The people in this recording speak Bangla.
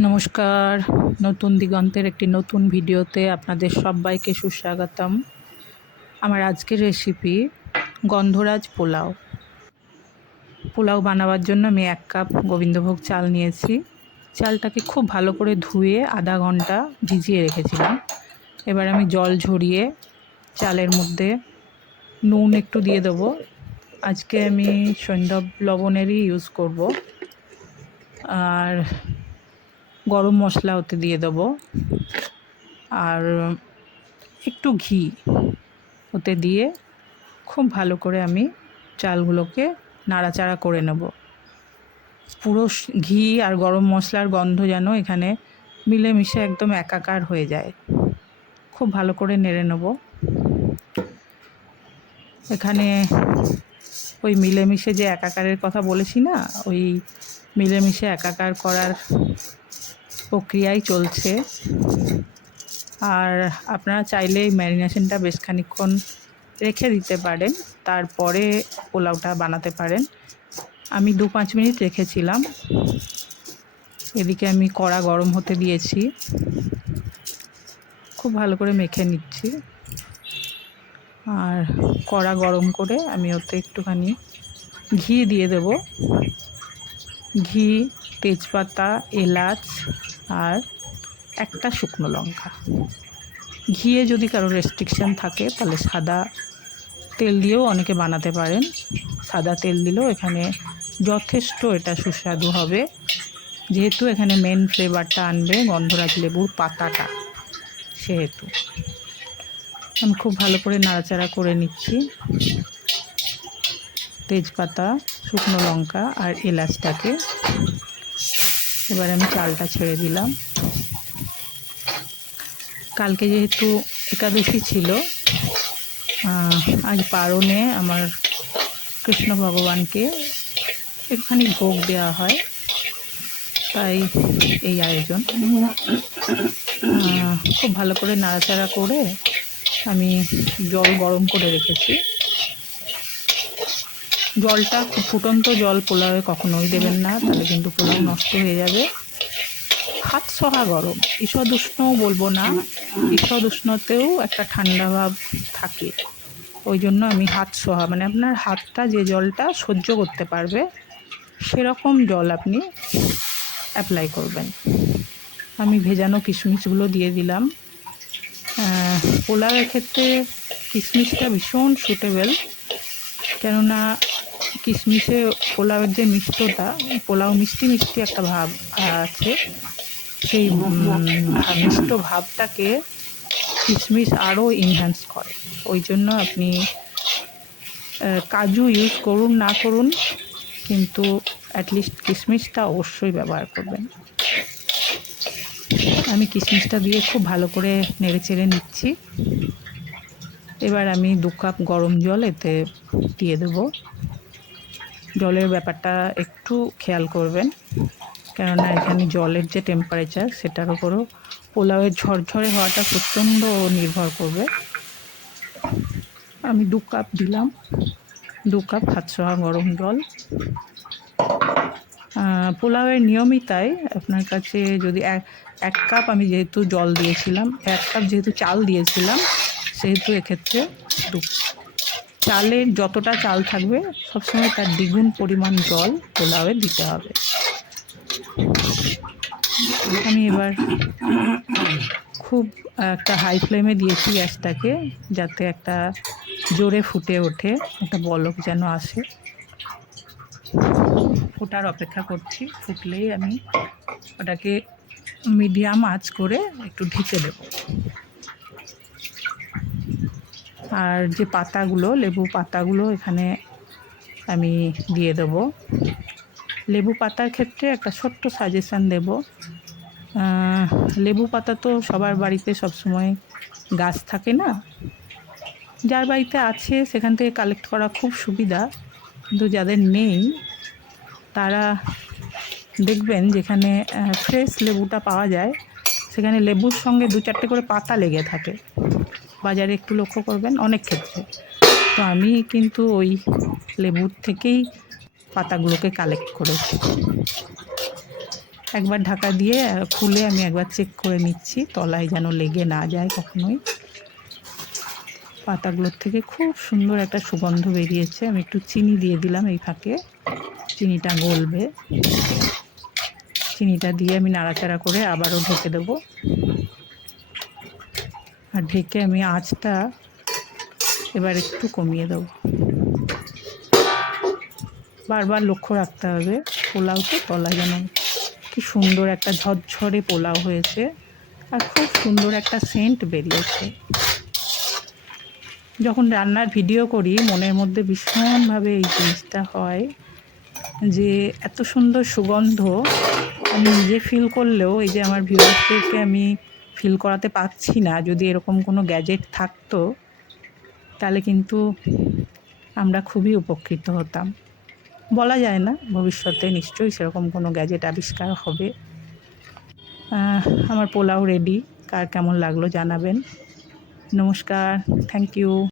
নমস্কার। নতুন দিগন্তের একটি নতুন ভিডিওতে আপনাদের সবাইকে সুস্বাগতম। আমার আজকের রেসিপি গন্ধরাজ পোলাও। পোলাও বানাবার জন্য আমি 1 কাপ গোবিন্দভোগ চাল নিয়েছি। চালটাকে খুব ভালো করে ধুয়ে আধা ঘন্টা ভিজিয়ে রেখেছিলাম। এবার আমি জল ঝরিয়ে চালের মধ্যে নুন একটু দিয়ে দেবো। আজকে আমি সৈন্ধব লবণেরই ইউজ করব। আর গরম মশলা ওতে দিয়ে দেবো, আর একটু ঘি ওতে দিয়ে খুব ভালো করে আমি চালগুলোকে নাড়াচাড়া করে নেব। পুরো ঘি আর গরম মশলার গন্ধ যেন এখানে মিলেমিশে একদম একাকার হয়ে যায়। খুব ভালো করে নেড়ে নেব। এখানে ওই মিলেমিশে যে একাকারের কথা বলেছি না, ওই মিলেমিশে একাকার করার প্রক্রিয়াই চলছে। আর আপনারা চাইলে এই ম্যারিনেশনটা বেশ খানিকক্ষণ রেখে দিতে পারেন, তারপরে পোলাওটা বানাতে পারেন। আমি 2-5 মিনিট রেখেছিলাম। এদিকে আমি কড়া গরম হতে দিয়েছি, খুব ভালো করে মেখে নিচ্ছি। আর কড়া গরম করে আমি ওতে একটুখানি ঘি দিয়ে দেব। ঘি, তেজপাতা, এলাচ আর একটা শুকনো লঙ্কা। ঘিয়ে যদি কারো রেস্ট্রিকশান থাকে তাহলে সাদা তেল দিয়েও অনেকে বানাতে পারেন। সাদা তেল দিলেও এখানে যথেষ্ট এটা সুস্বাদু হবে, যেহেতু এখানে মেন ফ্লেভারটা আনবে গন্ধরাজ লেবুর পাতাটা, সেহেতু আমি খুব ভালো করে নাড়াচাড়া করে নিচ্ছি। তেজপাতা, শুকনো লঙ্কা আর এলাচটাকে এবার আমি চালটা ছেড়ে দিলাম। কালকে যেহেতু একাদশী ছিল, আজ পারণে আমার কৃষ্ণ ভগবানকে একটুখানি ভোগ দেওয়া হয়, তাই এই আয়োজন। খুব ভালো করে নাড়াচাড়া করে আমি জল গরম করে রেখেছি। জলটা খুব ফুটন্ত জল পোলাওয়ে কখনোই দেবেন না, তাহলে কিন্তু পোলাও নষ্ট হয়ে যাবে। হাত সহা গরম, ঈষদ উষ্ণও বলবো না, ঈষদ উষ্ণতেও একটা ঠান্ডা ভাব থাকে। ওই জন্য আমি হাত সহা, মানে আপনার হাতটা যে জলটা সহ্য করতে পারবে সেরকম জল আপনি অ্যাপ্লাই করবেন। আমি ভেজানো কিশমিশগুলো দিয়ে দিলাম। পোলাওয়ের ক্ষেত্রে কিশমিশটা ভীষণ সুটেবল, কেননা কিশমিশে পোলাওয়ের যে মিষ্টতা, পোলাও মিষ্টি মিষ্টি একটা ভাব আছে, সেই মিষ্ট ভাবটাকে কিশমিশ আরও ইনহ্যান্স করে। ওই জন্য আপনি কাজু ইউজ করুন না করুন, কিন্তু অ্যাটলিস্ট কিশমিশটা অবশ্যই ব্যবহার করবেন। আমি কিশমিশটা দিয়ে খুব ভালো করে নেড়ে চেড়ে নিচ্ছি। এবার আমি 2 কাপ গরম জল এতে দিয়ে দেব। জলের ব্যাপারটা একটু খেয়াল করবেন, কেননা এখানে জলের যে টেম্পারেচার সেটার উপরও পোলাওয়ের ঝরঝরে হওয়াটা প্রচণ্ড নির্ভর করবে। আমি 2 কাপ দিলাম, 2 কাপ হাতসহা গরম জল। পোলাওয়ের নিয়মিতাই আপনার কাছে যদি এক কাপ আমি যেহেতু জল দিয়েছিলাম, 1 কাপ যেহেতু চাল দিয়েছিলাম, সেহেতু এক্ষেত্রে চালের যতটা চাল থাকবে সবসময় তার দ্বিগুণ পরিমাণ জল পোলাওয়ে দিতে হবে। আমি এবার খুব একটা হাই ফ্লেমে দিয়েছি গ্যাসটাকে, যাতে একটা জোরে ফুটে ওঠে, একটা বলক যেন আসে। ফোটার অপেক্ষা করছি, ফুটলেই আমি ওটাকে মিডিয়াম আঁচ করে একটু ঢেকে দেব। আর যে পাতাগুলো, লেবু পাতাগুলো এখানে আমি দিয়ে দেব। লেবু পাতার ক্ষেত্রে একটা ছোট্ট সাজেশান দেব। লেবু পাতা তো সবার বাড়িতে সবসময় গাছ থাকে না, যার বাড়িতে আছে সেখান থেকে কালেক্ট করা খুব সুবিধা, কিন্তু যাদের নেই তারা দেখবেন যেখানে ফ্রেশ লেবুটা পাওয়া যায় সেখানে লেবুর সঙ্গে 2-4টে করে পাতা লেগে থাকে। বাজারে একটু লক্ষ্য করবেন অনেক ক্ষেত্রে। তো আমি কিন্তু ওই লেবুর থেকেই পাতাগুলোকে কালেক্ট করেছি। একবার ঢাকা দিয়ে খুলে আমি একবার চেক করে নিচ্ছি তলায় যেন লেগে না যায় কখনোই। পাতাগুলোর থেকে খুব সুন্দর একটা সুগন্ধ বেরিয়েছে। আমি একটু চিনি দিয়ে দিলাম এই ফাঁকে, চিনিটা গলবে। চিনিটা দিয়ে আমি নাড়াচাড়া করে আবারও ঢেকে দেব। আর ঢেকে আমি আঁচটা এবার একটু কমিয়ে দেব। বারবার লক্ষ্য রাখতে হবে পোলাও তো তলায় যেন। কি সুন্দর একটা ঝরঝরে পোলাও হয়েছে আর খুব সুন্দর একটা সেন্ট বেরিয়েছে। যখন রান্নার ভিডিও করি মনের মধ্যে ভীষণভাবে এই জিনিসটা হয় যে এত সুন্দর সুগন্ধ আমি নিজে ফিল করলেও এই যে আমার ভিউয়ার্সদেরকে আমি ফিল করাতে পারছি না। যদি এরকম কোনো গ্যাজেট থাকতো তাহলে কিন্তু আমরা খুবই উপকৃত হতাম। বলা যায় না, ভবিষ্যতে নিশ্চয়ই সেরকম কোনো গ্যাজেট আবিষ্কার হবে। আমার পোলাও রেডি, কার কেমন লাগলো জানাবেন। নমস্কার, থ্যাংক ইউ।